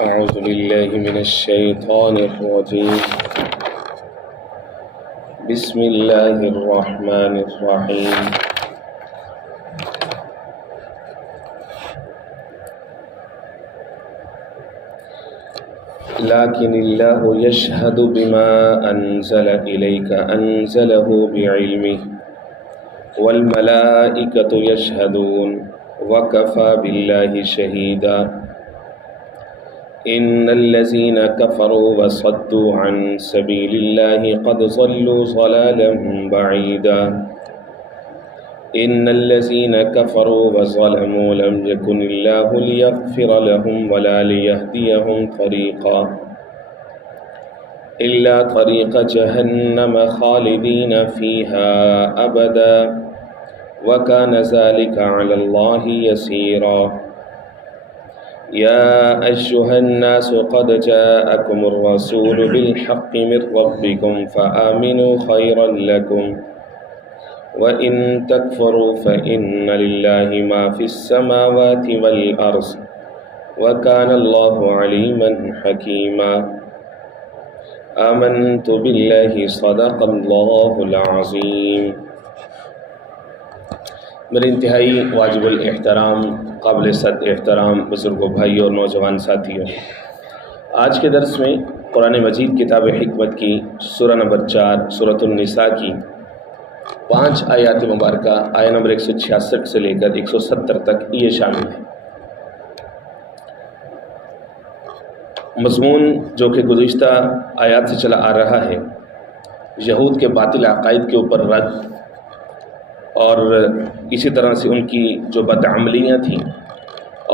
أعوذ بالله من الشيطان الرجيم. بسم الله الرحمن الرحيم. لكن الله يشهد بما أنزل إليك أنزله بعلمه والملائكة يشهدون وكفى بالله شهيدا. إن الذين كفروا وصدوا عن سبيل الله قد ضلوا ضلالا بعيدا. إن الذين كفروا وظلموا لم يكن الله ليغفر لهم ولا ليهديهم طريقا إلا طريق جهنم خالدين فيها أبدا وكان ذلك على الله يسيرا. يا أيها الناس قد جاءكم الرسول بالحق من ربكم فآمنوا خيرا لكم وإن تكفروا فإن لله ما في السماوات والأرض وكان الله عليما حكيما. آمنت بالله صدق الله العظيم. میرے انتہائی واجب الاحترام قابل صد احترام بزرگوں، بھائی اور نوجوان ساتھیوں، آج کے درس میں قرآن مجید کتاب حکمت کی سورہ نمبر 4 سورۃ النساء کی 5 آیات مبارکہ آیہ نمبر 166 سے لے کر 170 تک یہ شامل ہے۔ مضمون جو کہ گزشتہ آیات سے چلا آ رہا ہے، یہود کے باطل عقائد کے اوپر رد اور اسی طرح سے ان کی جو بدعملیاں تھیں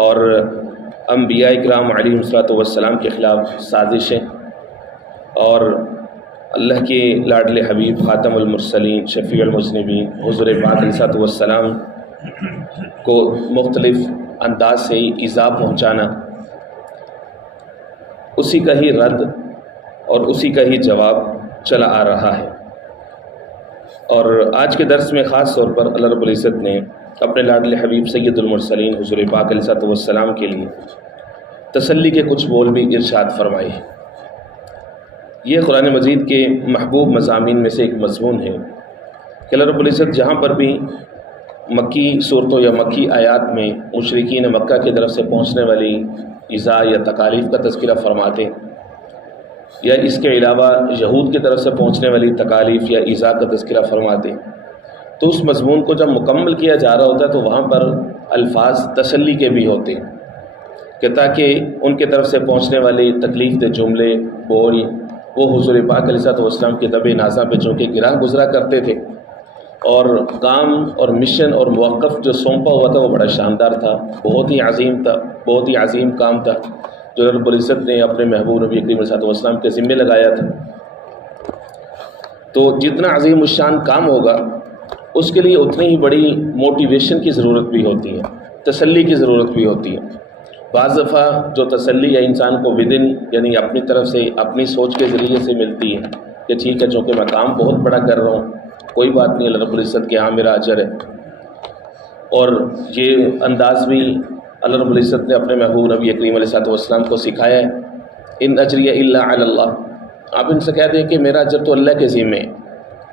اور انبیاء کرام علیہم السلام کے خلاف سازشیں اور اللہ کے لاڈلے حبیب خاتم المرسلین شفیع المذنبین حضور پاک علیہ السلام کو مختلف انداز سے ایذا پہنچانا، اسی کا ہی رد اور اسی کا ہی جواب چلا آ رہا ہے۔ اور آج کے درس میں خاص طور پر اللہ رب العزت نے اپنے لاڈلے حبیب سید المرسلین حضور پاک علیہ السلام کے لیے تسلی کے کچھ بول بھی ارشاد فرمائے ہیں۔ یہ قرآن مجید کے محبوب مضامین میں سے ایک مضمون ہے کہ اللہ رب العزت جہاں پر بھی مکی صورتوں یا مکی آیات میں مشرکین مکہ کی طرف سے پہنچنے والی ایذا یا تکالیف کا تذکرہ فرماتے یا اس کے علاوہ یہود کی طرف سے پہنچنے والی تکالیف یا ایذا کا تذکرہ فرماتے، تو اس مضمون کو جب مکمل کیا جا رہا ہوتا ہے تو وہاں پر الفاظ تسلی کے بھی ہوتے ہیں کہ تاکہ ان کی طرف سے پہنچنے والے تکلیف دہ جملے بول وہ حضور پاک علیہ السلام کے دب نازاں پہ چونکہ گراں گزرا کرتے تھے، اور کام اور مشن اور موقف جو سونپا ہوا تھا وہ بڑا شاندار تھا، بہت ہی عظیم تھا، بہت ہی عظیم کام تھا جو رب العزت نے اپنے محبوب نبی کریم علیہ السلام کے ذمے لگایا تھا۔ تو جتنا عظیم الشان کام ہوگا اس کے لیے اتنی ہی بڑی موٹیویشن کی ضرورت بھی ہوتی ہے، تسلی کی ضرورت بھی ہوتی ہے۔ بعض دفعہ جو تسلی ہے انسان کو ودن یعنی اپنی طرف سے اپنی سوچ کے ذریعے سے ملتی ہے کہ ٹھیک ہے چونکہ میں کام بہت بڑا کر رہا ہوں، کوئی بات نہیں، اللہ رب العزت کے ہاں میرا اجر ہے۔ اور یہ انداز بھی اللہ رب العزت نے اپنے محبوب نبی کریم علیہ السلام کو سکھایا ہے، ان اجریہ الا علی اللہ، آپ ان سے کہہ دیں کہ میرا اجر تو اللہ کے ذمے ہے۔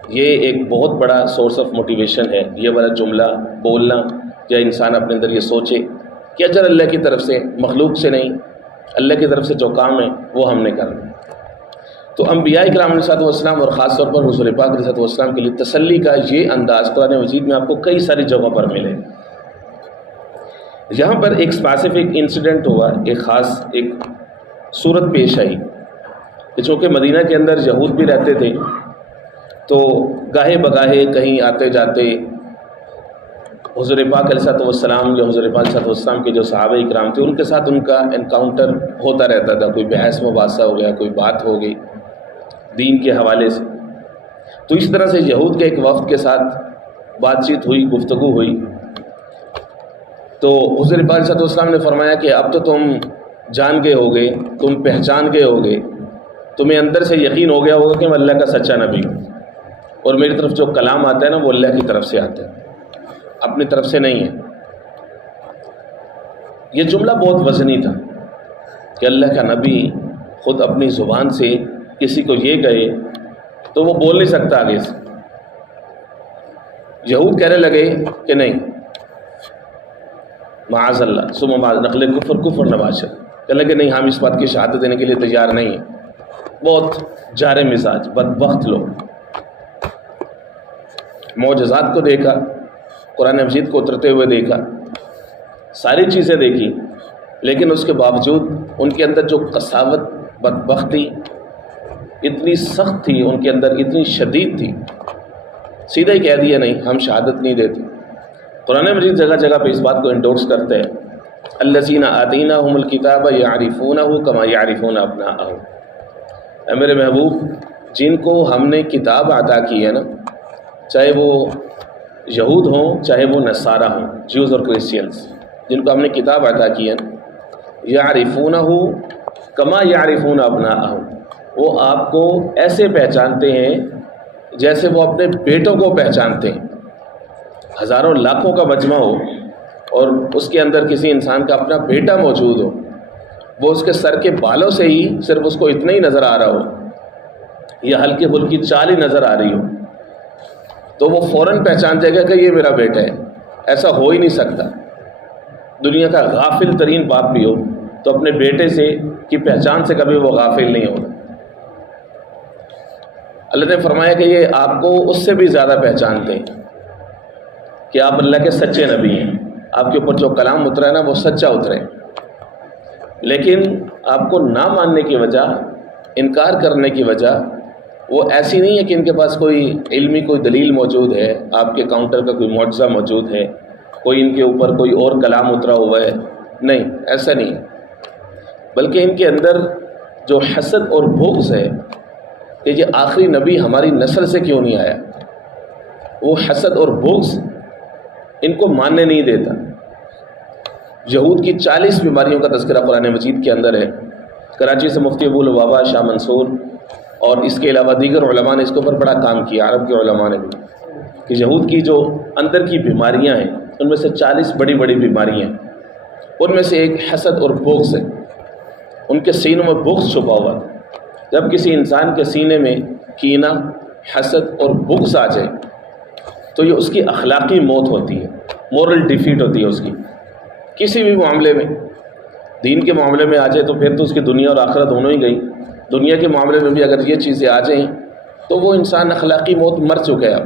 یہ ایک بہت بڑا سورس آف موٹیویشن ہے، یہ والا جملہ بولنا یا انسان اپنے اندر یہ سوچے کہ اجر اللہ کی طرف سے، مخلوق سے نہیں، اللہ کی طرف سے جو کام ہے وہ ہم نے کرنا۔ تو انبیاء کرام علیہ السلام اور خاص طور پر حضور پاک علیہ السلام کے لیے تسلی کا یہ انداز قرآن مجید میں آپ کو کئی ساری جگہوں پر ملے۔ یہاں پر ایک اسپیسیفک انسیڈنٹ ہوا، ایک خاص ایک صورت پیش آئی کہ چونکہ مدینہ کے اندر یہود بھی رہتے تھے تو گاہے بگاہے کہیں آتے جاتے حضور پاک علیہ السلام یا حضور پاک علیہ السلام کے جو صحابہ اکرام تھے ان کے ساتھ ان کا انکاؤنٹر ہوتا رہتا تھا، کوئی بحث مباحثہ ہو گیا، کوئی بات ہو گئی دین کے حوالے سے۔ تو اس طرح سے یہود کے ایک وفد کے ساتھ بات چیت ہوئی، گفتگو ہوئی، تو حضور پاک علیہ السلام نے فرمایا کہ اب تو تم جان گئے ہوگے، تم پہچان گئے ہوگے، تمہیں اندر سے یقین ہو گیا ہوگا کہ میں اللہ کا سچا نبی ہوں، اور میری طرف جو کلام آتا ہے نا وہ اللہ کی طرف سے آتا ہے، اپنی طرف سے نہیں ہے۔ یہ جملہ بہت وزنی تھا کہ اللہ کا نبی خود اپنی زبان سے کسی کو یہ کہے تو وہ بول نہیں سکتا آگے سے. یہود کہنے لگے کہ نہیں، معاذ اللہ ثم معاذ نقل کفر نباشر، کہنے لگے نہیں، ہم اس بات کی شہادت دینے کے لیے تیار نہیں ہیں. بہت جارے مزاج بدبخت لوگ. معجزات کو دیکھا، قرآن مجید کو اترتے ہوئے دیکھا، ساری چیزیں دیکھی، لیکن اس کے باوجود ان کے اندر جو قساوت، بدبختی اتنی سخت تھی، ان کے اندر اتنی شدید تھی، سیدھا ہی کہہ دیا نہیں، ہم شہادت نہیں دیتے. قرآن مجید جگہ جگہ پہ اس بات کو انڈورس کرتے ہیں، الذین آتیناہم الکتاب یعرفونہ کما یعرفون ابناءہم. اے میرے محبوب، جن کو ہم نے کتاب عطا کی ہے نا، چاہے وہ یہود ہوں چاہے وہ نصارہ ہوں، جیوز اور کرسچینس، جن کو ہم نے کتاب عطا کی ہے نا، یعرفونہ کما یعرفون ابناءہم، وہ آپ کو ایسے پہچانتے ہیں جیسے وہ اپنے بیٹوں کو پہچانتے ہیں. ہزاروں لاکھوں کا مجمع ہو اور اس کے اندر کسی انسان کا اپنا بیٹا موجود ہو، وہ اس کے سر کے بالوں سے ہی صرف اس کو اتنا ہی نظر آ رہا ہو یا ہلکی پھلکی چال ہی نظر آ رہی ہو، تو وہ فوراً پہچان جائے گا کہ یہ میرا بیٹا ہے. ایسا ہو ہی نہیں سکتا. دنیا کا غافل ترین باپ بھی ہو تو اپنے بیٹے سے کی پہچان سے کبھی وہ غافل نہیں ہوگا. اللہ نے فرمایا کہ یہ آپ کو اس سے بھی زیادہ پہچانتے ہیں کہ آپ اللہ کے سچے نبی ہیں. آپ کے اوپر جو کلام اترا ہے نا وہ سچا اترے، لیکن آپ کو نہ ماننے کی وجہ، انکار کرنے کی وجہ وہ ایسی نہیں ہے کہ ان کے پاس کوئی علمی کوئی دلیل موجود ہے، آپ کے کاؤنٹر کا کوئی معجزہ موجود ہے، کوئی ان کے اوپر کوئی اور کلام اترا ہوا ہے. نہیں، ایسا نہیں ہے. بلکہ ان کے اندر جو حسد اور بغض ہے کہ یہ آخری نبی ہماری نسل سے کیوں نہیں آیا، وہ حسد اور بغض ان کو ماننے نہیں دیتا. یہود کی 40 بیماریوں کا تذکرہ قرآن مجید کے اندر ہے. کراچی سے مفتی ابو لبابہ شاہ منصور اور اس کے علاوہ دیگر علماء نے اس کے اوپر بڑا کام کیا، عرب کے علماء نے بھی، کہ یہود کی جو اندر کی بیماریاں ہیں ان میں سے 40 بڑی بڑی بیماریاں ہیں. ان میں سے ایک حسد اور بغض ہے. ان کے سینوں میں بغض چھپا ہوا ہے. جب کسی انسان کے سینے میں کینہ، حسد اور بغض آ جائے تو یہ اس کی اخلاقی موت ہوتی ہے، مورل ڈیفیٹ ہوتی ہے اس کی. کسی بھی معاملے میں، دین کے معاملے میں آ جائے تو پھر تو اس کی دنیا اور آخرت دونوں ہی گئی. دنیا کے معاملے میں بھی اگر یہ چیزیں آ جائیں تو وہ انسان اخلاقی موت مر چکا ہے.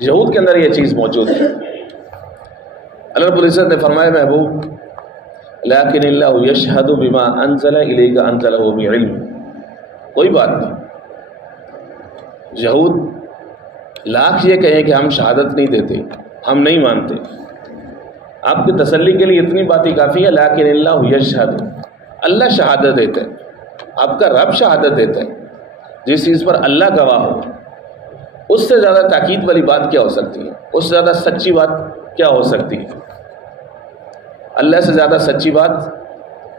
یہود کے اندر یہ چیز موجود ہے. اللہ رب العزت نے فرمایا محبوب لیکن اللہ یشہد بما انزل الیک انزلہ بعلم. کوئی بات نہیں، یہود لاکھ یہ کہیں کہ ہم شہادت نہیں دیتے، ہم نہیں مانتے، آپ کی تسلی کے لیے اتنی بات ہی کافی ہے. لیکن اللہ یشہد، اللہ شہادت دیتا ہے، آپ کا رب شہادت دیتا ہے. جس چیز پر اللہ گواہ ہو، اس سے زیادہ تاکید والی بات کیا ہو سکتی ہے؟ اس سے زیادہ سچی بات کیا ہو سکتی ہے؟ اللہ سے زیادہ سچی بات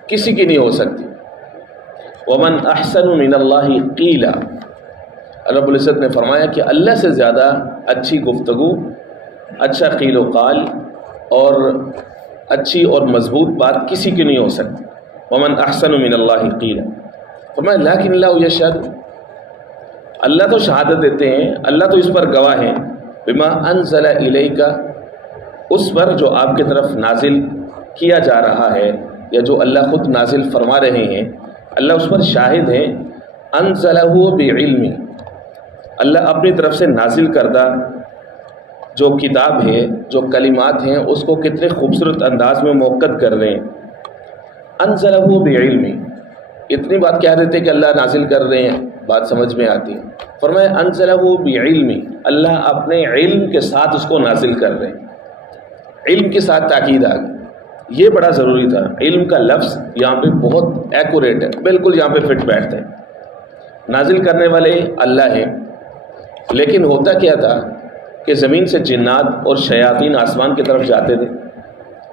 کسی کی نہیں ہو سکتی. ومن احسن من اللہ قیلا، رب العزت نے فرمایا کہ اللہ سے زیادہ اچھی گفتگو، اچھا قیل و قال اور اچھی اور مضبوط بات کسی کی نہیں ہو سکتی. ومن احسن من اللہ قیلا، فرمایا لیکن اللہ یشہد، اللہ تو شہادت دیتے ہیں، اللہ تو اس پر گواہ ہیں، بما انزل الیک، اس پر جو آپ کی طرف نازل کیا جا رہا ہے یا جو اللہ خود نازل فرما رہے ہیں، اللہ اس پر شاہد ہیں. انزلہ بعلم، اللہ اپنی طرف سے نازل کردہ جو کتاب ہے، جو کلمات ہیں، اس کو کتنے خوبصورت انداز میں موقت کر رہے ہیں. انزلہ بعلم، اتنی بات کہہ دیتے کہ اللہ نازل کر رہے ہیں، بات سمجھ میں آتی ہے. فرمایا انزلہ بعلم، اللہ اپنے علم کے ساتھ اس کو نازل کر رہے ہیں. علم کے ساتھ تاکید آ گئی. یہ بڑا ضروری تھا. علم کا لفظ یہاں پہ بہت ایکوریٹ ہے، بالکل یہاں پہ فٹ بیٹھتا ہے. نازل کرنے والے اللہ ہیں، لیکن ہوتا کیا تھا کہ زمین سے جنات اور شیاطین آسمان کی طرف جاتے تھے،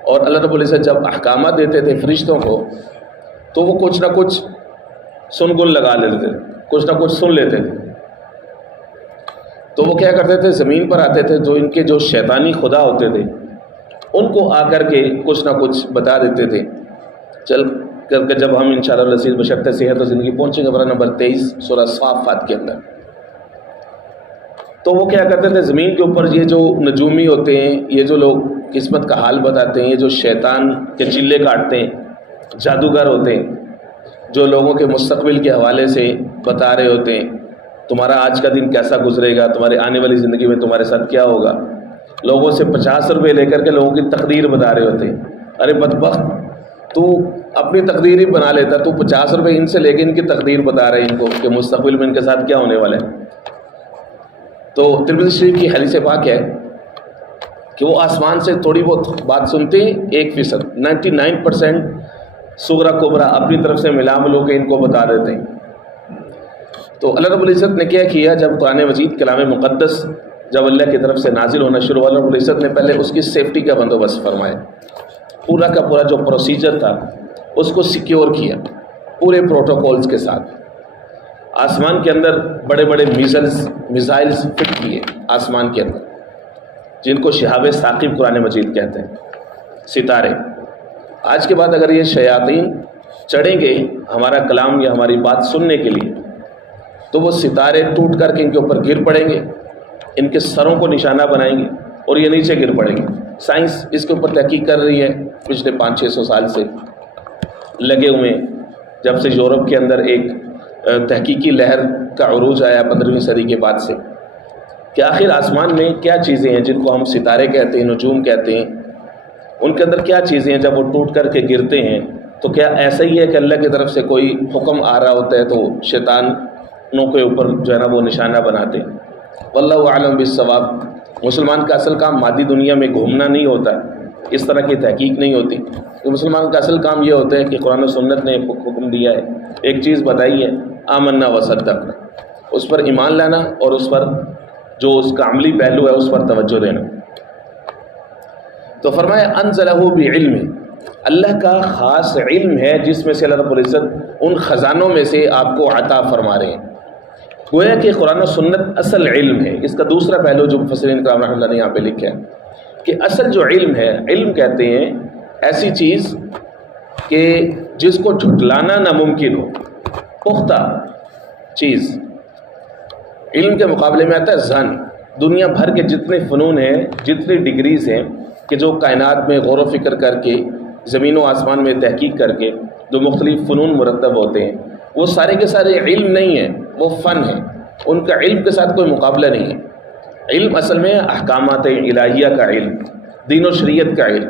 اور اللہ رب العزت جب احکامات دیتے تھے فرشتوں کو تو وہ کچھ نہ کچھ سن گل لگا لیتے تھے، کچھ نہ کچھ سن لیتے تھے. تو وہ کیا کرتے تھے، زمین پر آتے تھے، جو ان کے جو شیطانی خدا ہوتے تھے ان کو آ کر کے کچھ نہ کچھ بتا دیتے تھے. چل کر کے جب ہم انشاءاللہ العزیز بشرط صحت و زندگی پہنچیں گے، نمبر 23 سورہ صافات کے اندر، تو وہ کیا کرتے تھے، زمین کے اوپر یہ جو نجومی ہوتے ہیں، یہ جو لوگ قسمت کا حال بتاتے ہیں، یہ جو شیطان کے چلے کاٹتے ہیں، جادوگر ہوتے ہیں، جو لوگوں کے مستقبل کے حوالے سے بتا رہے ہوتے ہیں تمہارا آج کا دن کیسا گزرے گا، تمہارے آنے والی زندگی میں تمہارے ساتھ کیا ہوگا، لوگوں سے 50 روپے لے کر کے لوگوں کی تقدیر بتا رہے ہوتے ہیں۔ ارے بدبخت، تو اپنی تقدیر ہی بنا لیتا، تو 50 روپے ان سے لے کے ان کی تقدیر بتا رہے ہیں ان کو کہ مستقبل میں ان کے ساتھ کیا ہونے والا ہے۔ تو ترمذی شریف کی حدیث پاک ہے کہ وہ آسمان سے تھوڑی بہت بات سنتے ہیں، 1%، 99% صغرا کبرا اپنی طرف سے ملا ملو کے ان کو بتا دیتے ہیں۔ تو اللہ رب العزت نے کیا کیا، جب قرآن مجید کلام مقدس جب اللہ کی طرف سے نازل ہونا شروع ہوا، اللہ رب العزت نے پہلے اس کی سیفٹی کا بندوبست فرمایا، پورا کا پورا جو پروسیجر تھا اس کو سیکیور کیا پورے پروٹوکولز کے ساتھ۔ آسمان کے اندر بڑے بڑے میزائلز فٹ کیے آسمان کے اندر، جن کو شہاب ثاقب قرآن مجید کہتے ہیں، ستارے۔ آج کے بعد اگر یہ شیاطین چڑھیں گے ہمارا کلام یا ہماری بات سننے کے لیے، تو وہ ستارے ٹوٹ کر کے ان کے اوپر گر پڑیں گے، ان کے سروں کو نشانہ بنائیں گے اور یہ نیچے گر پڑیں گے۔ سائنس اس کے اوپر تحقیق کر رہی ہے پچھلے 500-600 سال سے لگے ہوئے ہیں، جب سے یورپ کے اندر ایک تحقیقی لہر کا عروج آیا 15ویں صدی کے بعد سے، کہ آخر آسمان میں کیا چیزیں ہیں جن کو ہم ستارے کہتے ہیں، نجوم کہتے ہیں، ان کے اندر کیا چیزیں ہیں جب وہ ٹوٹ کر کے گرتے ہیں، تو کیا ایسا ہی ہے کہ اللہ کی طرف سے کوئی حکم آ رہا ہوتا ہے تو شیطانوں کے اوپر جو ہے نا وہ نشانہ بناتے ہیں۔ واللہ اعلم بالصواب۔ مسلمان کا اصل کام مادی دنیا میں گھومنا نہیں ہوتا، اس طرح کی تحقیق نہیں ہوتی، کہ مسلمان کا اصل کام یہ ہوتا ہے کہ قرآن و سنت نے حکم دیا ہے، ایک چیز بتائی ہے، آمنا وصدقنا، اس پر ایمان لانا اور اس پر جو اس کا عملی پہلو ہے اس پر توجہ دینا۔ تو فرمایا انزلہ بعلم، اللہ کا خاص علم ہے جس میں سے اللہ رب العزت ان خزانوں میں سے آپ کو عطا فرما رہے ہیں۔ گویا کہ قرآن و سنت اصل علم ہے۔ اس کا دوسرا پہلو جو مفسرین کرام رحمۃ اللہ نے یہاں پہ لکھا ہے کہ اصل جو علم ہے، علم کہتے ہیں ایسی چیز کہ جس کو جھٹلانا ناممکن ہو، پختہ چیز۔ علم کے مقابلے میں آتا ہے ظن۔ دنیا بھر کے جتنے فنون ہیں، جتنی ڈگریز ہیں کہ جو کائنات میں غور و فکر کر کے، زمین و آسمان میں تحقیق کر کے جو مختلف فنون مرتب ہوتے ہیں، وہ سارے کے سارے علم نہیں ہیں، وہ فن ہیں، ان کا علم کے ساتھ کوئی مقابلہ نہیں ہے۔ علم اصل میں احکامات الہیہ کا علم، دین و شریعت کا علم،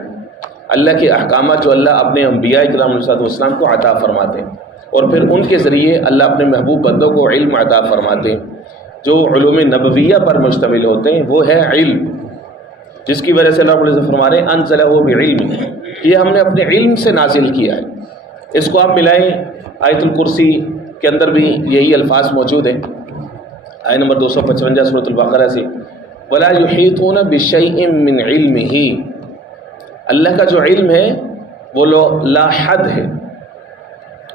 اللہ کے احکامات جو اللہ اپنے انبیاء کرام علیہ السلام کو عطا فرماتے ہیں، اور پھر ان کے ذریعے اللہ اپنے محبوب بندوں کو علم عطا فرماتے ہیں، جو علوم نبویہ پر مشتمل ہوتے ہیں، وہ ہے علم، جس کی وجہ سے اللہ علیہ وسلم فرما رہے ہیں انزلہ بعلم، یہ ہم نے اپنے علم سے نازل کیا ہے۔ اس کو آپ ملائیں آیت الکرسی کے اندر بھی یہی الفاظ موجود ہیں، آیت نمبر 255 سورۃ البقرہ سے، وَلَا يُحِيطُونَ بِشَيْءٍ مِّنْ عِلْمِهِ، اللہ کا جو علم ہے وہ لا حد ہے،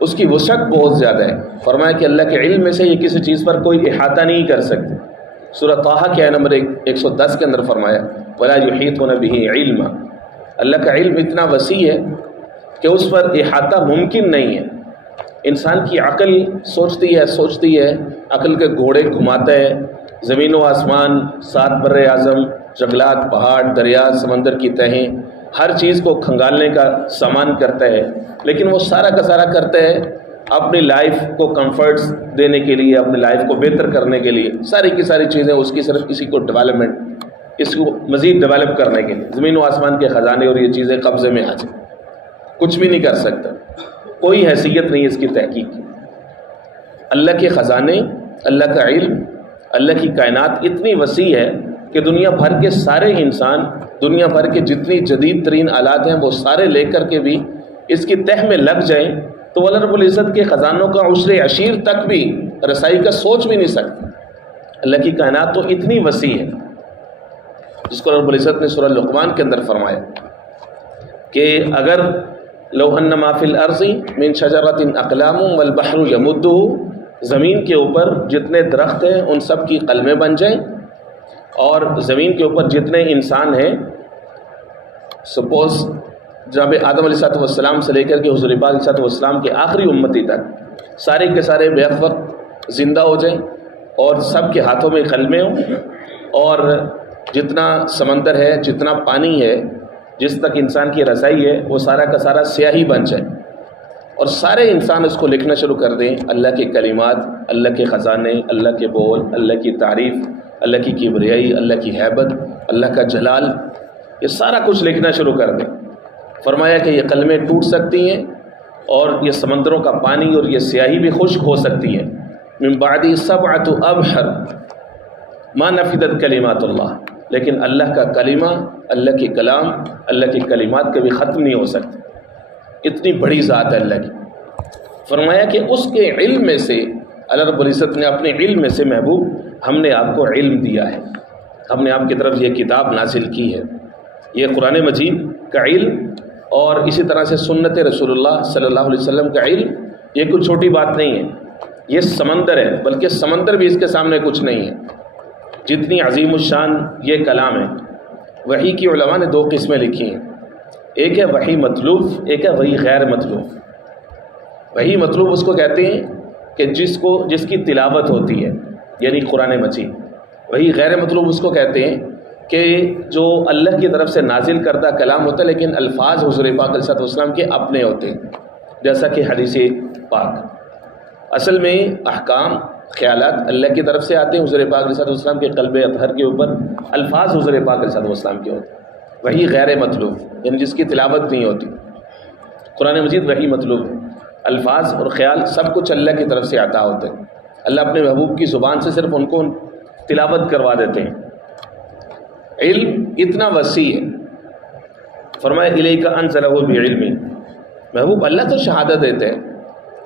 اس کی وسعت بہت زیادہ ہے۔ فرمایا کہ اللہ کے علم میں سے یہ کسی چیز پر کوئی احاطہ نہیں کر سکتے۔ سورہ طٰہٰ کے آیت نمبر 110 کے اندر فرمایا وَلَا يُحِيطُونَ بِهِ عِلْمًا، اللہ کا علم اتنا وسیع ہے کہ اس پر احاطہ ممکن نہیں ہے۔ انسان کی عقل سوچتی ہے، عقل کے گھوڑے گھماتا ہے، زمین و آسمان، 7 بر اعظم، جنگلات، پہاڑ، دریا، سمندر کی تہیں، ہر چیز کو کھنگالنے کا سامان کرتا ہے، لیکن وہ سارا کا سارا کرتا ہے اپنی لائف کو کمفرٹس دینے کے لیے، اپنی لائف کو بہتر کرنے کے لیے، ساری کی ساری چیزیں اس کی صرف کسی کو ڈیولپمنٹ، اس کو مزید ڈیولپ کرنے کے لیے، زمین و آسمان کے خزانے اور یہ چیزیں قبضے میں آ جائیں، کچھ بھی نہیں کر سکتا، کوئی حیثیت نہیں اس کی تحقیق کی۔ اللہ کے خزانے، اللہ کا علم، اللہ کی کائنات اتنی وسیع ہے کہ دنیا بھر کے سارے انسان، دنیا بھر کے جتنی جدید ترین آلات ہیں وہ سارے لے کر کے بھی اس کی تہ میں لگ جائیں تو اللہ رب العزت کے خزانوں کا عشر عشیر تک بھی رسائی کا سوچ بھی نہیں سکتے۔ اللہ کی کائنات تو اتنی وسیع ہے، جس کو رب العزت نے سورہ لقمان کے اندر فرمایا کہ اگر لو ان ما فی الارض من شجرۃ اقلام والبحر یمدہ، زمین کے اوپر جتنے درخت ہیں ان سب کی قلمیں بن جائیں، اور زمین کے اوپر جتنے انسان ہیں، سپوز جناب آدم علیہ السلام سے لے کر کے حضور پاک علیہ السلام کے آخری امتی تک سارے کے سارے بیک وقت زندہ ہو جائیں اور سب کے ہاتھوں میں کلمے ہوں، اور جتنا سمندر ہے، جتنا پانی ہے، جس تک انسان کی رسائی ہے، وہ سارا کا سارا سیاہی بن جائے، اور سارے انسان اس کو لکھنا شروع کر دیں، اللہ کے کلمات، اللہ کے خزانے، اللہ کے بول، اللہ کی تعریف، اللہ کی کبریائی، اللہ کی ہیبت، اللہ کا جلال، یہ سارا کچھ لکھنا شروع کر دیں۔ فرمایا کہ یہ کلمیں ٹوٹ سکتی ہیں اور یہ سمندروں کا پانی اور یہ سیاہی بھی خشک ہو سکتی ہے۔ من بعد سبعۃ ابحر ما نفدت کلمات اللہ، لیکن اللہ کا کلمہ، اللہ کے کلام، اللہ کے کلمات کبھی ختم نہیں ہو سکتے، اتنی بڑی ذات ہے اللہ کی۔ فرمایا کہ اس کے علم میں سے اللہ رب العزت نے اپنے علم میں سے محبوب ہم نے آپ کو علم دیا ہے، ہم نے آپ کی طرف یہ کتاب نازل کی ہے، یہ قرآن مجید کا علم، اور اسی طرح سے سنت رسول اللہ صلی اللہ علیہ وسلم کا علم، یہ کوئی چھوٹی بات نہیں ہے، یہ سمندر ہے، بلکہ سمندر بھی اس کے سامنے کچھ نہیں ہے، جتنی عظیم الشان یہ کلام ہے۔ وحی کی علماء نے 2 قسمیں لکھی ہیں، ایک ہے وحی مطلوب، ایک ہے وحی غیر مطلوب۔ وحی مطلوب اس کو کہتے ہیں کہ جس کی تلاوت ہوتی ہے، یعنی قرآن مجید۔ وحی غیر مطلوب اس کو کہتے ہیں کہ جو اللہ کی طرف سے نازل کردہ کلام ہوتا ہے، لیکن الفاظ حضور پاک علیہ السلام کے اپنے ہوتے ہیں، جیسا کہ حدیث پاک۔ اصل میں احکام، خیالات اللہ کی طرف سے آتے ہیں حضور پاک علیہ السلام کے قلب اطہر کے اوپر، الفاظ حضور پاک علیہ السلام کے ہوتے ہیں۔ وحی غیر مطلوب یعنی جس کی تلاوت نہیں ہوتی۔ قرآن مجید وحی مطلوب ہے، الفاظ اور خیال سب کچھ اللہ کی طرف سے عطا ہوتے ہیں، اللہ اپنے محبوب کی زبان سے صرف ان کو تلاوت کروا دیتے ہیں۔ علم اتنا وسیع ہے، فرمایا الیک انزلہ بعلم، محبوب اللہ تو شہادت دیتے ہیں،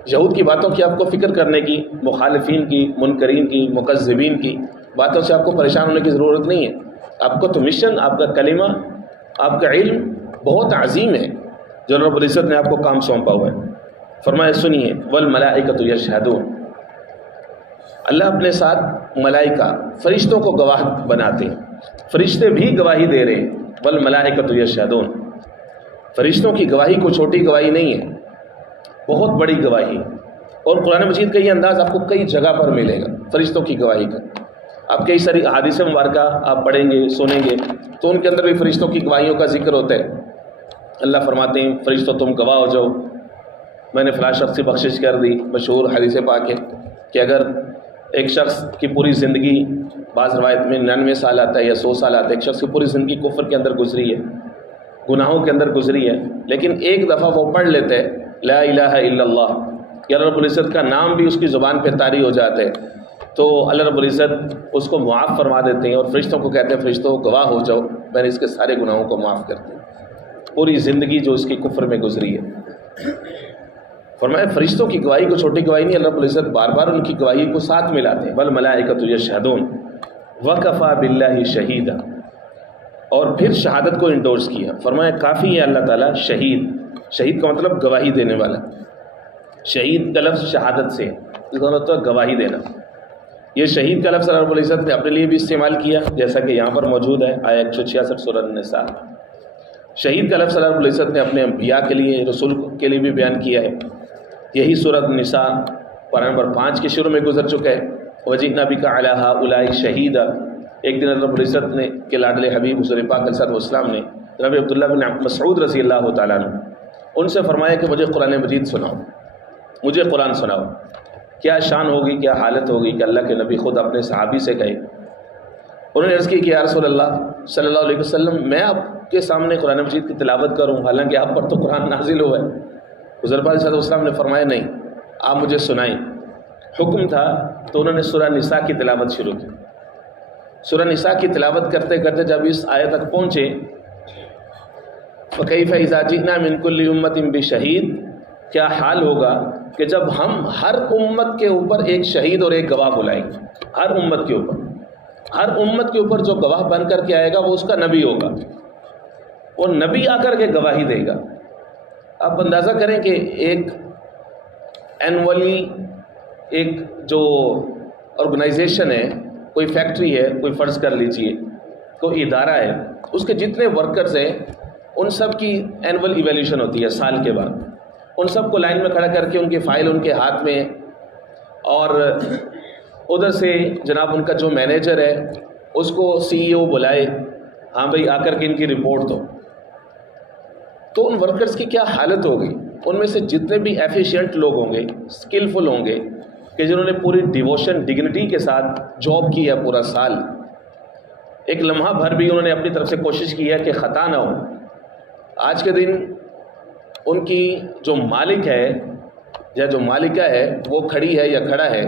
یہود کی باتوں کی آپ کو فکر کرنے کی، مخالفین کی، منکرین کی، مکذبین کی باتوں سے آپ کو پریشان ہونے کی ضرورت نہیں ہے۔ آپ کو تو مشن، آپ کا کلمہ، آپ کا علم بہت عظیم ہے جو رب العزت نے آپ کو کام سونپا ہوا ہے۔ فرمایا سنیے، والملائکۃ یشہدون، اللہ اپنے ساتھ ملائکہ، فرشتوں کو گواہ بناتے ہیں، فرشتے بھی گواہی دے رہے ہیں۔ والملائکۃ یشہدون، فرشتوں کی گواہی کو چھوٹی گواہی نہیں ہے، بہت بڑی گواہی۔ اور قرآن مجید کا یہ انداز آپ کو کئی جگہ پر ملے گا فرشتوں کی گواہی کا۔ آپ کئی ساری احادیث مبارکہ آپ پڑھیں گے، سنیں گے، تو ان کے اندر بھی فرشتوں کی گواہیوں کا ذکر ہوتا ہے۔ اللہ فرماتے ہیں فرشتوں تم گواہ ہو جاؤ، میں نے فلاں شخص کی بخشش کر دی۔ مشہور حدیث پاک ہے کہ اگر ایک شخص کی پوری زندگی، بعض روایت میں 99 سال آتا ہے یا 100 سال آتا ہے، ایک شخص کی پوری زندگی کفر کے اندر گزری ہے، گناہوں کے اندر گزری ہے، لیکن ایک دفعہ وہ پڑھ لیتے ہیں لا الہ الا اللہ، یا رب العزت کا نام بھی اس کی زبان پہ طاری ہو جاتا ہے، تو اللہ رب العزت اس کو معاف فرما دیتے ہیں، اور فرشتوں کو کہتے ہیں فرشتوں گواہ ہو جاؤ، میں نے اس کے سارے گناہوں کو معاف کر دیا، پوری زندگی جو اس کی کفر میں گزری ہے۔ فرمایا فرشتوں کی گواہی کو چھوٹی گواہی نہیں، اللہ رب العزت بار بار ان کی گواہی کو ساتھ ملاتے ہیں۔ والملائکۃ یشہدون وکفیٰ باللہ شہیدا، اور پھر شہادت کو انڈورس کیا، فرمایا کافی ہے اللہ تعالیٰ شہید۔ شہید کا مطلب گواہی دینے والا، شہید کا لفظ شہادت سے، اس کا مطلب گواہی دینا۔ یہ شہید کا لفظ اللہ رب العزت نے اپنے لیے بھی استعمال کیا، جیسا کہ یہاں پر موجود ہے آیت 166 سورہ النساء۔ شہید کا لفظ اللہ رب العزت نے اپنے انبیاء کے لیے، رسول کے لیے بھی بیان کیا ہے۔ یہی سورۃ النساء پارہ نمبر 5 کے شروع میں گزر چکا ہے۔ وَجِئْنَا بِكَ عَلَىٰ هَٰؤُلَاءِ شَهِيدًا، ایک دن اللہ رب العزت نے کہ لاڈلے حبیب حضور پاک علیہ السلام نے جناب عبداللہ بن مسعود رضی اللہ تعالیٰ عنہ ان سے فرمایا کہ مجھے قرآن مجید سناؤ، مجھے قرآن سناؤ۔ کیا شان ہوگی، کیا حالت ہوگی کہ اللہ کے نبی خود اپنے صحابی سے کہے۔ انہوں نے عرض کی کہ یا رسول اللہ صلی اللہ علیہ وسلم، میں آپ کے سامنے قرآن مجید کی تلاوت کروں، حالانکہ آپ پر تو قرآن نازل ہوا ہے۔ حضور پاک صلی اللہ علیہ وسلم نے فرمایا نہیں، آپ مجھے سنائیں۔ حکم تھا تو انہوں نے سورہ نساء کی تلاوت شروع کی۔ سورہ نساء کی تلاوت کرتے کرتے جب اس آیت تک پہنچے، فَكَيْفَ إِذَا جِئْنَا مِن كُلِّ أُمَّةٍ بِشَهِيدٍ، کیا حال ہوگا کہ جب ہم ہر امت کے اوپر ایک شہید اور ایک گواہ بلائیں گے۔ ہر امت کے اوپر، ہر امت کے اوپر جو گواہ بن کر کے آئے گا وہ اس کا نبی ہوگا، وہ نبی آ کر کے گواہی دے گا۔ آپ اندازہ کریں کہ ایک اینولی ایک جو آرگنائزیشن ہے، کوئی فیکٹری ہے، کوئی فرض کر لیجئے کوئی ادارہ ہے، اس کے جتنے ورکرز ہیں ان سب کی اینول ایویلیوشن ہوتی ہے سال کے بعد. ان سب کو لائن میں کھڑا کر کے ان کی فائل ان کے ہاتھ میں، اور ادھر سے جناب ان کا جو مینیجر ہے اس کو سی ای او بلائے، ہاں بھائی آ کر کے ان کی رپورٹ دو. تو ان ورکرز کی کیا حالت ہوگی. ان میں سے جتنے بھی ایفیشینٹ لوگ ہوں گے، اسکلفل ہوں گے، کہ جنہوں نے پوری ڈیووشن ڈگنیٹی کے ساتھ جاب کی ہے پورا سال، ایک لمحہ بھر بھی انہوں نے اپنی طرف سے کوشش کی ہے کہ خطا نہ ہو. آج کے دن ان کی جو مالک ہے یا جو مالکہ ہے وہ کھڑی ہے یا کھڑا ہے،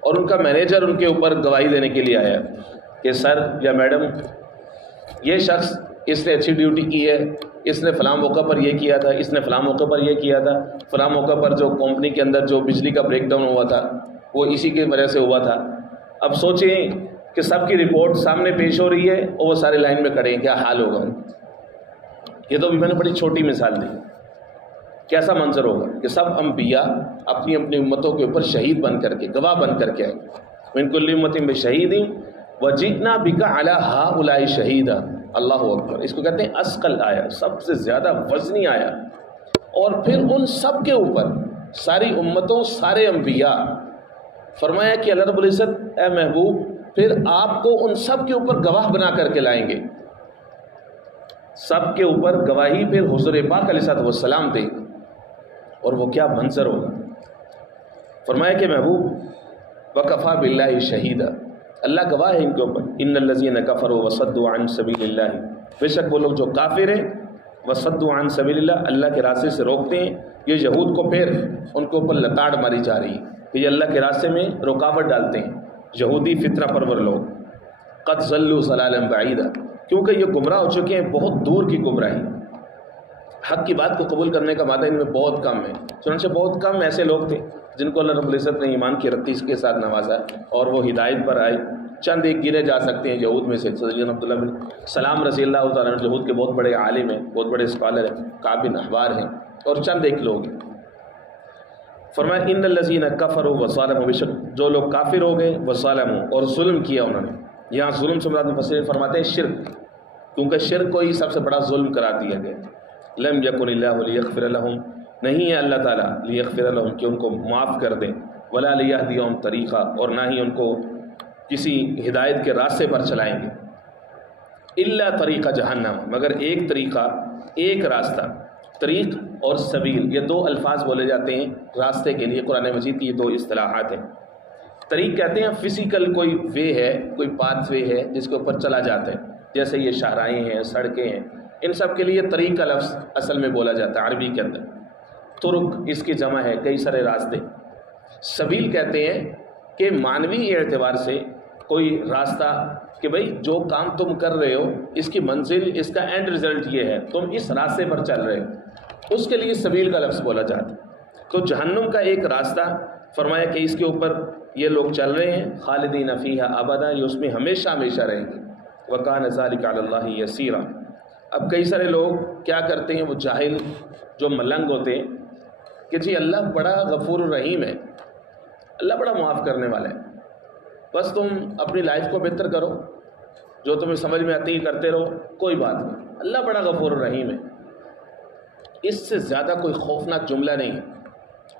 اور ان کا مینیجر ان کے اوپر گواہی دینے کے لیے آیا کہ سر یا میڈم یہ شخص اس نے اچھی ڈیوٹی کی ہے، اس نے فلاں موقع پر یہ کیا تھا، اس نے فلاں موقع پر یہ کیا تھا، فلاں موقع پر جو کمپنی کے اندر جو بجلی کا بریک ڈاؤن ہوا تھا وہ اسی کی وجہ سے ہوا تھا. اب سوچیں کہ سب کی رپورٹ سامنے پیش ہو رہی ہے اور وہ سارے لائن میں کھڑے ہیں، کیا حال ہوگا. یہ تو بھی میں نے بڑی چھوٹی مثال دی. کیسا منظر ہوگا کہ سب انبیاء اپنی اپنی امتوں کے اوپر شہید بن کر کے، گواہ بن کر کے آئے. من کل امت بشہید وجئنا بک علی ہؤلاء شہیدا. اللہ اکبر. اس کو کہتے ہیں اثقل آیا، سب سے زیادہ وزنی آیا. اور پھر ان سب کے اوپر ساری امتوں، سارے انبیاء، فرمایا کہ اللہ رب العزت اے محبوب پھر آپ کو ان سب کے اوپر گواہ بنا کر کے لائیں گے. سب کے اوپر گواہی پھر حضور پاک علیہ السلام دیں گے. اور وہ کیا منظر ہوگا. فرمایا کہ محبوب وکفا باللہ شہیدا، اللہ گواہ ہے ان کے اوپر. ان الذین کفروا وصدوا عن سبیل اللہ، بے شک وہ لوگ جو کافر ہیں، وصدوا عن سبیل اللہ، اللہ کے راستے سے روکتے ہیں. یہ یہود کو پھر ان کے اوپر لتاڑ ماری جا رہی ہے کہ یہ اللہ کے راستے میں رکاوٹ ڈالتے ہیں. یہودی فطرہ پرور لوگ قد ضلوا ضلالا بعیدا، کیونکہ یہ گمراہ ہو چکے ہیں بہت دور کی گمراہی. حق کی بات کو قبول کرنے کا مادہ ان میں بہت کم ہے. چنانچہ بہت کم ایسے لوگ تھے جن کو اللہ رب العزت نے ایمان کی رتیس کے ساتھ نوازا اور وہ ہدایت پر آئے. چند ایک گنے جا سکتے ہیں یہود میں سے. سیدنا عبداللہ بن سلام رضی اللہ تعالیٰ عنہ یہود کے بہت بڑے عالم ہیں، بہت بڑے اسکالر ہیں، کعب بن احبار ہیں، اور چند ایک لوگ ہیں. فرمایا ان الذین کفروا وظلموا، بے شک جو لوگ کافر ہو گئے، وظلموا اور ظلم کیا انہوں نے. یہاں ظلم سے مراد مفسرین فرماتے ہیں شرک، کیونکہ شرک کو ہی سب سے بڑا ظلم قرار دیا گیا. لم یکن اللہ لیغفر لہم، نہیں ہے اللہ تعالیٰ لیغفر لہم کہ ان کو معاف کر دیں، ولا لیہدیہم طریقہ، اور نہ ہی ان کو کسی ہدایت کے راستے پر چلائیں گے. الا طریقہ جہنم، مگر ایک طریقہ، ایک راستہ. طریق اور سبیل یہ دو الفاظ بولے جاتے ہیں راستے کے لیے. قرآن مجید کی یہ دو اصطلاحات ہیں. طریق کہتے ہیں فزیکل کوئی وے ہے، کوئی پاتھ وے ہے جس کے اوپر چلا جاتا ہے، جیسے یہ شاہراہیں ہیں، سڑکیں ہیں، ان سب کے لیے طریق کا لفظ اصل میں بولا جاتا ہے عربی کے اندر. طرق اس کی جمع ہے، کئی سارے راستے. سبیل کہتے ہیں کہ معنوی اعتبار سے کوئی راستہ، کہ بھئی جو کام تم کر رہے ہو اس کی منزل، اس کا اینڈ رزلٹ یہ ہے، تم اس راستے پر چل رہے ہو، اس کے لیے سبیل کا لفظ بولا جاتا ہے. تو جہنم کا ایک راستہ فرمایا کہ اس کے اوپر یہ لوگ چل رہے ہیں، خالدین فیہا ابدا، یہ اس میں ہمیشہ ہمیشہ رہیں گے. وکان ذلک علی اللہ یسیرا. اب کئی سارے لوگ کیا کرتے ہیں، وہ جاہل جو ملنگ ہوتے ہیں، کہ جی اللہ بڑا غفور الرحیم ہے، اللہ بڑا معاف کرنے والا ہے، بس تم اپنی لائف کو بہتر کرو، جو تمہیں سمجھ میں آتی ہے کرتے رہو، کوئی بات نہیں، اللہ بڑا غفور الرحیم ہے. اس سے زیادہ کوئی خوفناک جملہ نہیں ہے.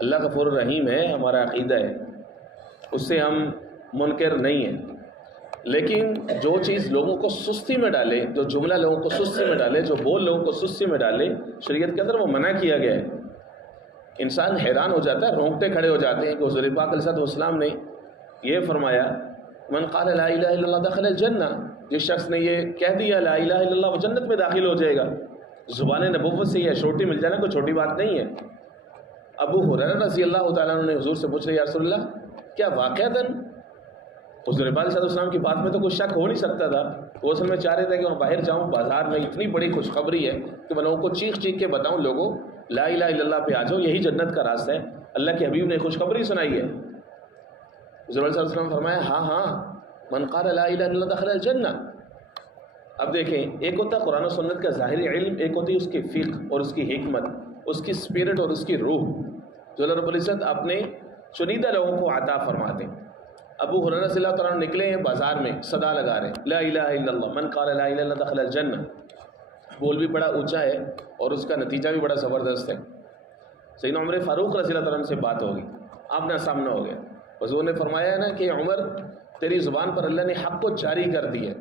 اللہ غفور الرحیم ہے، ہمارا عقیدہ ہے، اس سے ہم منکر نہیں ہیں. لیکن جو چیز لوگوں کو سستی میں ڈالے، جو جملہ لوگوں کو سستی میں ڈالے، جو بول لوگوں کو سستی میں ڈالے، شریعت کے اندر وہ منع کیا گیا ہے. انسان حیران ہو جاتا ہے، رونگٹے کھڑے ہو جاتے ہیں کہ حضور پاک علیہ السلام نے یہ فرمایا من قال لا الہ الا اللہ دخل الجنہ، جس شخص نے یہ کہہ دیا لا الہ الا اللہ وہ جنت میں داخل ہو جائے گا. زبان نبوت سے یہ چھوٹی مل جانا کوئی چھوٹی بات نہیں ہے. ابو ہریرہ رضی اللہ تعالیٰ عنہ نے حضور سے پوچھ رہے یا رسول اللہ کیا واقعتاً حضور پاک صلی اللہ علیہ وسلم کی بات میں تو کوئی شک ہو نہیں سکتا تھا. وہ اصل میں چاہ رہے تھے کہ میں باہر جاؤں، بازار میں اتنی بڑی خوشخبری ہے کہ میں لوگوں کو چیخ چیخ کے بتاؤں، لوگوں لا الہ الا اللہ پہ آ جاؤ، یہی جنت کا راستہ ہے، اللہ کے حبیب نے خوشخبری سنائی ہے. حضور صلی اللہ علیہ وسلم فرمایا ہاں من قال لا الہ الا اللہ دخل الجنہ. اب دیکھیں، ایک ہوتا ہے قرآن و سنت کا ظاہری علم، ایک ہوتی ہے اس کی فقہ اور اس کی حکمت، اس کی اسپرٹ اور اس کی روح، جو اللہ رب العزت اپنے چنیدہ لوگوں کو عطا فرماتے ہیں. ابو ہریرہ رضی اللہ تعالیٰ نکلے ہیں بازار میں، صدا لگا رہے ہیں لا الہ الا اللہ من قال لا الہ الا اللہ دخل الجنہ. گول بھی بڑا اونچا ہے اور اس کا نتیجہ بھی بڑا زبردست ہے. سیدنا عمر فاروق رضی اللہ تعالیٰ عنہ سے بات ہوگی, آمنا سامنا ہو گیا. حضور نے فرمایا ہے نا کہ عمر تیری زبان پر اللہ نے حق کو جاری کر دی ہے,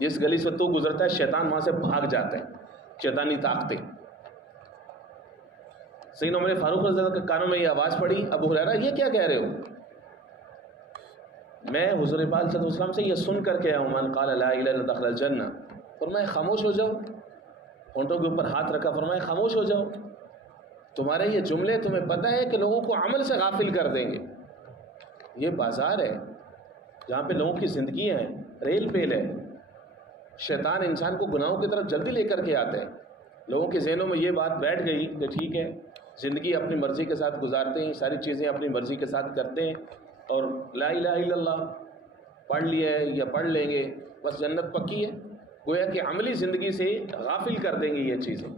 جس گلی سے تو گزرتا ہے شیطان وہاں سے بھاگ جاتا ہے, شیطانی طاقتیں. سیدنا عمر فاروق رضی اللہ کے کانوں میں یہ آواز پڑی, ابو ہریرہ یہ کیا کہہ رہے ہو؟ میں حضور پاک صلی اللہ علیہ وسلم سے یہ سن کر کے آیا ہوں, من قال لا الہ الا اللہ دخل الجنہ. فرمایا خاموش ہو جاؤ, ہونٹوں کے اوپر ہاتھ رکھا, فرمایا خاموش ہو جاؤ, تمہارے یہ جملے تمہیں پتہ ہے کہ لوگوں کو عمل سے غافل کر دیں گے. یہ بازار ہے جہاں پہ لوگوں کی زندگیاں ہیں, ریل پیل ہے. شیطان انسان کو گناہوں کی طرف جلدی لے کر کے آتے ہیں. لوگوں کے ذہنوں میں یہ بات بیٹھ گئی کہ ٹھیک ہے زندگی اپنی مرضی کے ساتھ گزارتے ہیں, ساری چیزیں اپنی مرضی کے ساتھ کرتے ہیں, اور لا الہ الا اللہ پڑھ لیا ہے یا پڑھ لیں گے بس جنت پکی ہے. گویا کہ عملی زندگی سے غافل کر دیں گے یہ چیزیں.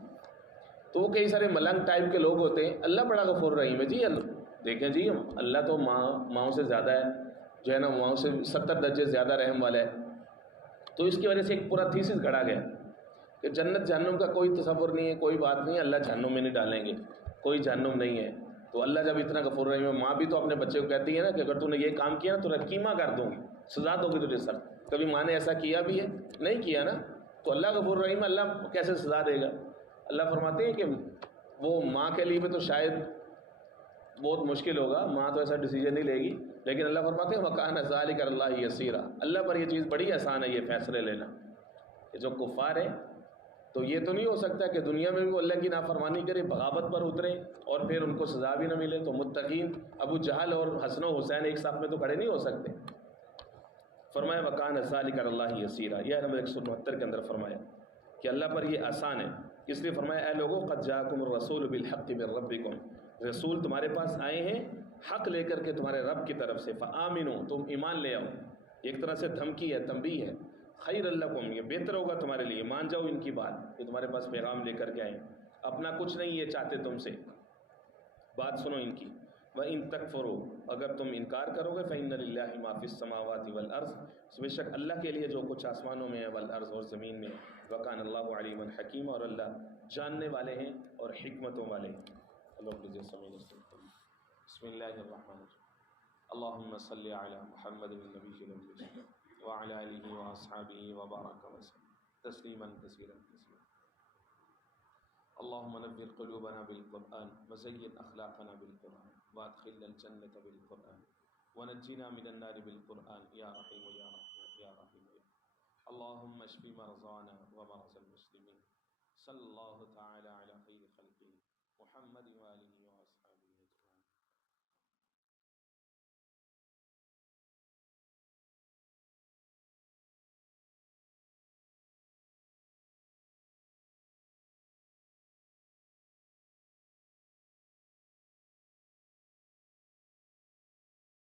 تو وہ کئی سارے ملنگ ٹائپ کے لوگ ہوتے ہیں. اللہ بڑا غفور رحیم ہے جی. دیکھیں جی اللہ تو ماؤں سے زیادہ ہے, جو ہے نا ماؤں سے 70 درجے زیادہ رحم والا ہے. تو اس کی وجہ سے ایک پورا تھیسس گھڑا گیا کہ جنت جہنم کا کوئی تصور نہیں ہے, کوئی بات نہیں ہے, اللہ جہنم میں نہیں ڈالیں گے, کوئی جہنم نہیں ہے. تو اللہ جب اتنا غفور رحیم ہے, ماں بھی تو اپنے بچے کو کہتی ہے نا کہ اگر تو نے یہ کام کیا نا تو رقیمہ کر دوں گی, سزا دو گی تجھے سر. کبھی ماں نے ایسا کیا بھی ہے؟ نہیں کیا نا. تو اللہ غفور رحیم, اللہ کیسے سزا دے گا؟ اللہ فرماتے ہیں کہ وہ ماں کے لیے بھی تو شاید بہت مشکل ہوگا, ماں تو ایسا ڈیسیجن نہیں لے گی, لیکن اللہ فرماتے ہیں وَكَانَ ذَلِكَ عَلَى اللَّهِ يَسِيرًا. اللہ پر یہ چیز بڑی آسان ہے یہ فیصلے لینا. کہ جو کفار ہے تو یہ تو نہیں ہو سکتا کہ دنیا میں بھی وہ اللہ کی نافرمانی کرے, بغاوت پر اترے اور پھر ان کو سزا بھی نہ ملے. تو متقین ابو جہل اور حسن و حسین ایک ساتھ میں تو کھڑے نہیں ہو سکتے. فرمایا وَكَانَ ذَلِكَ عَلَى اللَّهِ يَسِيرًا. یہ نمبر 169 کے اندر فرمایا کہ اللہ پر یہ آسان ہے. اس لیے فرمایا اے لوگوں قد جاءکم الرسول بالحق من ربکم, رسول تمہارے پاس آئے ہیں حق لے کر کے تمہارے رب کی طرف سے. فآمنوا, تم ایمان لے آؤ. ایک طرح سے دھمکی ہے, تنبیہ ہے. خیر لکم, یہ بہتر ہوگا تمہارے لیے, مان جاؤ ان کی بات کہ تمہارے پاس پیغام لے کر کے آئیں. اپنا کچھ نہیں یہ چاہتے تم سے, بات سنو ان کی. وَإِن تَكْفُرُوا, اگر تم انکار کرو گے فَإِنَّ لِلَّهِ مَا فِي السَّمَاوَاتِ وَالْأَرْضِ, بے شک اللہ کے لیے جو کچھ آسمانوں میں ہے, والارض, اور زمین میں. وَكَانَ اللَّهُ عَلِيمًا حَكِيمًا, اور اللہ جاننے والے ہیں اور حکمتوں والے ہیں. اللہ پلیز سمجھ لیں. بسم اللہ الرحمن الرحیم. اللهم صل على محمد النبي الأمي وعلى آله وأصحابه وبارك وسلم تسليما كثيرا كثيرا. اللهم نبّر قلوبنا بالقرآن وزين أخلاقنا بالقرآن وأدخلنا الجنة بالقرآن ونجنا من النار بالقرآن يا رحيم يا رحيم يا رحيم. اللهم اشف مرضانا ومرضى المسلمين. صلى الله تعالى على خير خلقه محمد وآله